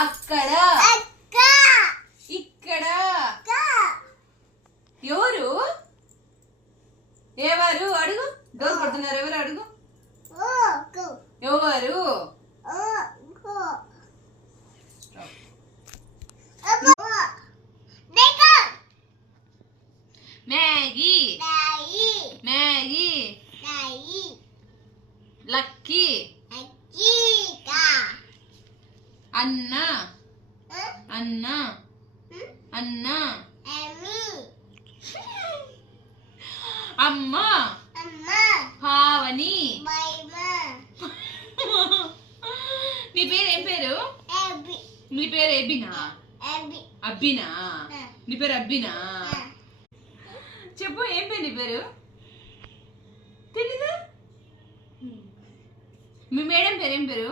అక్కడ ఇక్కడ ఎవరు ఎవరు అడుగు డోర్ కొడుతున్నారు ఎవరు అడుగు ఎవరు మ్యాగీ మ్యాగీ లక్కీ అన్న అన్న అన్న అమ్మ పావని నీ పేరు ఏం పేరు నీ పేరు ఎబినా అబ్బినా నీ పేరు అబ్బినా చెప్పు ఏం పేరు నీ పేరు తెలీదు మీ మేడం పేరు ఏం పేరు